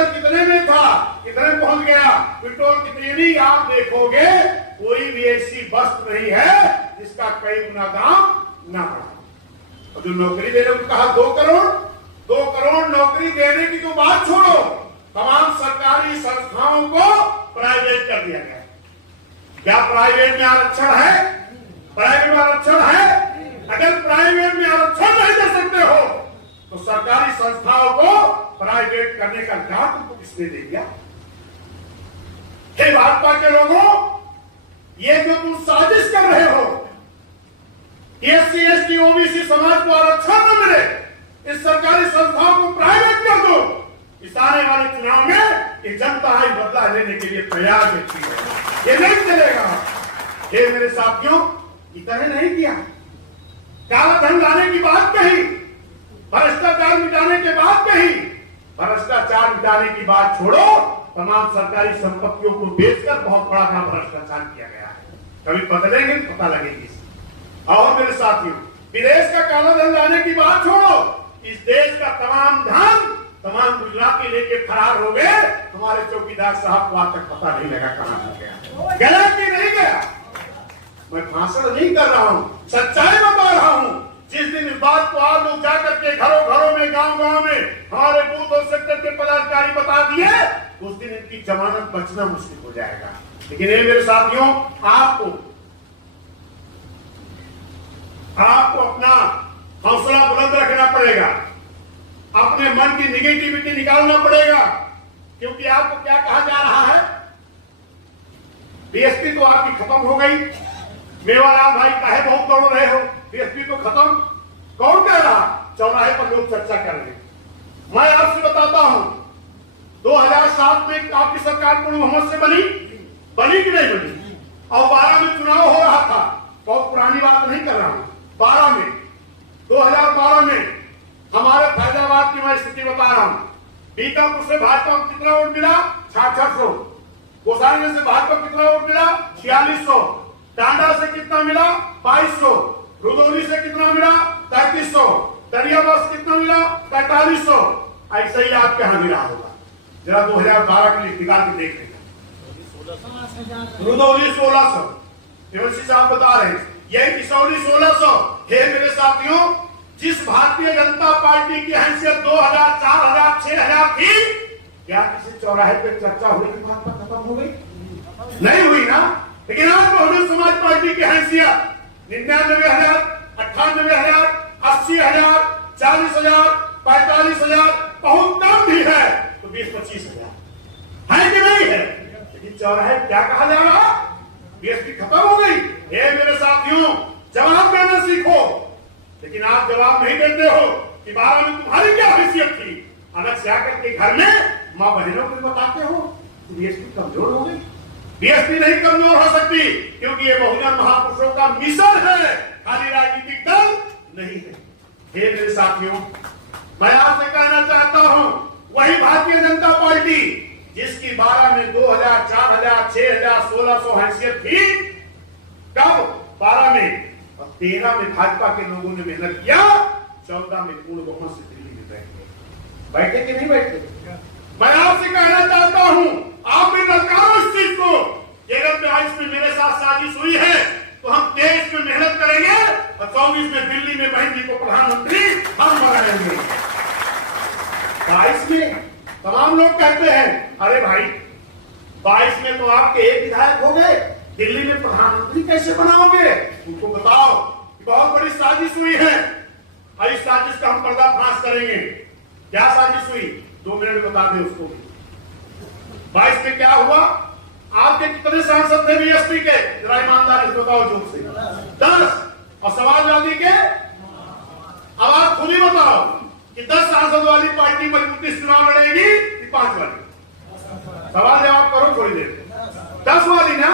Diesel कितने में था, कितने पहुंच गया, पेट्रोल कितने नहीं, आप देखोगे कोई भी ऐसी वस्तु नहीं है जिसका कई गुना दाम ना बढ़ा। और जो नौकरी देने को कहा 2 करोड़ नौकरी देने की तो बात छोड़ो, तमाम सरकारी संस्थाओं को प्राइवेट कर दिया गया। क्या प्राइवेट में आरक्षण है? प्राइवेट में आरक्षण है? अगर प्राइवेट में आरक्षण नहीं दे सकते हो तो सरकारी संस्थाओं को प्राइवेट करने का अधिकार तुमको किसने दे दिया? हे भाजपा के लोगों, ये जो तुम साजिश कर रहे हो, एससी एसटी ओबीसी समाज को आरक्षण न मिले, इस सरकारी संस्थाओं को प्राइवेट कर दो, इस आने वाले चुनाव में ये जनता ही बदला लेने के लिए तैयार रहती है। ये नहीं चलेगा। ये मेरे साथियों, इतना नहीं किया, काला धन लाने की बात कही, भ्रष्टाचार मिटाने के बाद कही, भ्रष्टाचार मिटाने की बात छोड़ो, तमाम सरकारी संपत्तियों को बेचकर बहुत बड़ा काम भ्रष्टाचार किया गया है। कभी बदलेंगे तो पता लगेगी। और मेरे साथियों, विदेश का काला धन लाने की बात छोड़ो, इस देश का तमाम धन तमाम गुजराती लेके फरार हो गए, हमारे चौकीदार साहब को आज तक पता नहीं लगा कहां हो गया। गया कि नहीं गया? मैं भाषण नहीं कर रहा हूं, सच्चाई बता रहा हूं। जिस दिन इस बात को आप लोग जाकर के घरों घरों में, गांव गांव में हमारे बूथ और सेक्टर के पदाधिकारी बता दिए, उस दिन इनकी जमानत बचना मुश्किल हो जाएगा। लेकिन ये मेरे साथियों, आपको अपना हौसला बुलंद रखना पड़ेगा, अपने मन की निगेटिविटी निकालना पड़ेगा। क्योंकि आपको क्या कहा जा रहा है, बीएसपी तो आपकी खत्म हो गई, मेवालाल भाई काहे बहुत दौड़ रहे हो, बीएसपी तो खत्म। कौन कह रहा? चौराहे पर लोग चर्चा कर रहे हैं। मैं आपसे बताता हूं, 2007 में आपकी सरकार पूर्ण बहुमत से बनी कि नहीं बनी? और 12 में चुनाव हो रहा था, बहुत पुरानी बात नहीं कर रहा हूं। 2012 में हमारे फैजाबाद की मैं स्थिति बता रहा हूं। बीकापुर से भाजपा को कितना वोट मिला? 600। गोसाई से भाजपा को कितना वोट मिला? 4600। टांडा से कितना मिला? 2200। रुदौली से कितना मिला? 3300। दरियाबाद से कितना मिला? 4500। ऐसा ही आपके यहां मिला होगा। जरा 2012 के लिए निकाल के देख लेंगे। रुदौली 1600, देवर्षि साहब बता रहे हैं, यही किशोरी 1600। हे मेरे साथियों, जिस भारतीय जनता पार्टी की हैसियत 2000, 4000, 6000 थी, क्या किसी चौराहे पे चर्चा हुई कि भाजपा खत्म हो गई? नहीं हुई ना। लेकिन आज बहुजन समाज पार्टी की हैसियत 99,000, 98,000, 80,000, 40,000, 45,000, बहुत कम भी है तो 20-25,000 है कि नहीं है? लेकिन चौराहे क्या कहा जा रहा? बीएसपी खत्म हो गई। ये मेरे साथियों, जवाब देना सीखो। लेकिन आप जवाब नहीं देते हो कि 12 में तुम्हारी क्या हैसियत थी। अलग से आकर के घर में मां बहनों को बताते हो कि बीएसपी कमजोर हो गई। बीएसपी नहीं कमजोर हो सकती, क्योंकि ये बहुजन महापुरुषों का मिशन है, खाली राजनीतिक दल नहीं है। हे मेरे साथियों, मैं आपसे कहना चाहता हूं, वही भारतीय जनता पार्टी जिसकी 12 में 2000, 4000, 6000, 1600 हैसियत थी, कब 12 में और 13 में भाजपा के लोगों ने मेहनत किया, 14 में पूर्ण बहुमत से दिल्ली में बैठे कि नहीं बैठे? मैं आपसे कहना चाहता हूं, आप भी नकारो इस चीज को। अगर 22 में मेरे साथ साजिश हुई है तो हम 23 में मेहनत करेंगे और 24 में दिल्ली में बहन जी को प्रधानमंत्री हम बनाएंगे। 22 में तमाम लोग कहते हैं, अरे भाई 22 में तो आपके एक विधायक हो गए, दिल्ली में प्रधानमंत्री कैसे बनाओगे? उनको बताओ कि बहुत बड़ी साजिश हुई है और इस साजिश का हम पर्दाफाश करेंगे। क्या साजिश हुई? 2 मिनट बता दें उसको। 22 में क्या हुआ? आपके कितने सांसद थे बीएसपी के? जरा ईमानदारी से बताओ, जोर से। 10। और समाजवादी के? अब आप खुद ही बताओ कि 10 सांसद वाली पार्टी मजबूती से चुनाव लड़ेगी कि 5 वाली? सवाल जवाब करो थोड़ी देर। 10 वाली ना,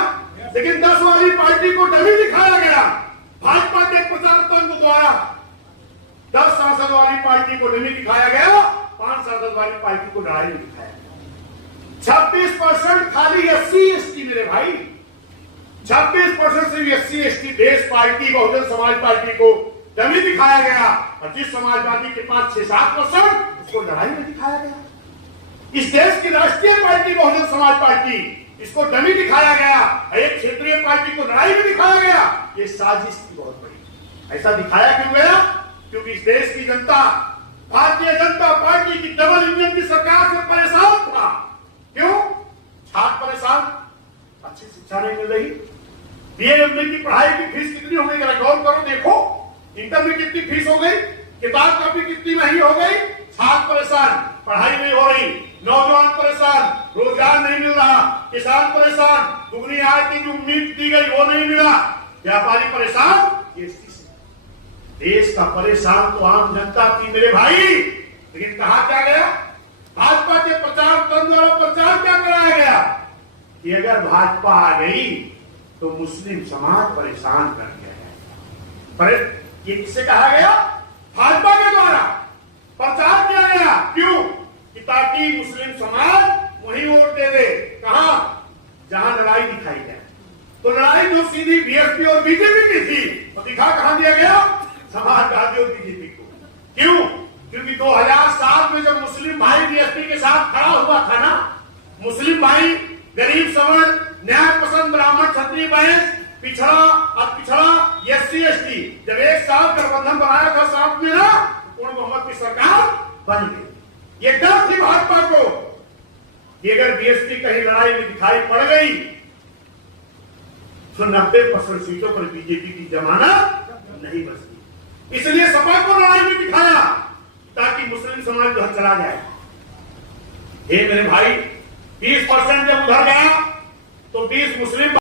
लेकिन 10 वाली पार्टी को डमी दिखाया गया भाजपा के प्रचार तंत्र द्वारा। 10 सांसद वाली पार्टी को डमी दिखाया गया, 5 सांसद वाली पार्टी को डराई दिखाया। 26% खाली SC/ST मेरे भाई, 26% से SC/ST देश पार्टी बहुजन समाज पार्टी को डमी दिखाया गया और जिस समाजवादी के पास 6-7% उसको लड़ाई में दिखाया गया। इस देश की राष्ट्रीय पार्टी बहुजन समाज पार्टी, इसको डमी दिखाया गया, एक क्षेत्रीय पार्टी को लड़ाई में दिखाया गया। ये साजिश थी बहुत बड़ी। ऐसा दिखाया क्यों गया? क्योंकि इस देश की जनता भारतीय जनता पार्टी की डबल इंजन की सरकार से परेशान था। क्यों? छात्र परेशान, अच्छी शिक्षा नहीं मिल रही, बीए की पढ़ाई की फीस कितनी हो गई, गौर करो, देखो इंटर में कितनी फीस हो गई, किताब कॉपी कितनी महंगी हो गई। छात्र परेशान, पढ़ाई नहीं हो रही, नौजवान परेशान, रोजगार नहीं मिल रहा, किसान परेशान, दुगनी आय की जो उम्मीद दी गई वो नहीं मिला, व्यापारी परेशान। ये देश का परेशान तो आम जनता थी मेरे भाई। लेकिन कहा क्या गया? भाजपा के प्रचार तंत्र और प्रचार क्या कराया गया कि अगर भाजपा आ गई तो मुस्लिम समाज परेशान कर दिया जाएगा। पर ये किससे कहा गया? भाजपा के द्वारा प्रचार किया गया। क्यों? कि ताकि मुस्लिम समाज वही वोट दे दे। कहा? जहां लड़ाई दिखाई जाए। तो लड़ाई जो सीधी बीएसपी और बीजेपी की थी, तो दिखा कहां दिया गया? समाजवादी और बीजेपी को। क्यों? क्योंकि 2007 में जब मुस्लिम भाई बीएसपी के साथ खड़ा हुआ था ना, मुस्लिम भाई गरीब सवर्ण न्याय पसंद ब्राह्मण क्षत्रिय वैश्य पिछड़ा और पिछड़ा एससी एसटी जब एक साथ गठबंधन बनाया था साथ में ना, पूर्ण बहुमत की सरकार बन गई। ये डर थी भाजपा को कि अगर बीएसपी कहीं लड़ाई में दिखाई पड़ गई तो 90% सीटों पर बीजेपी की जमानत नहीं बचती। इसलिए सपा को लड़ाई में दिखाया ताकि मुस्लिम समाज उधर चला जाए। हे मेरे भाई, 20% जब उधर गया तो 20 मुस्लिम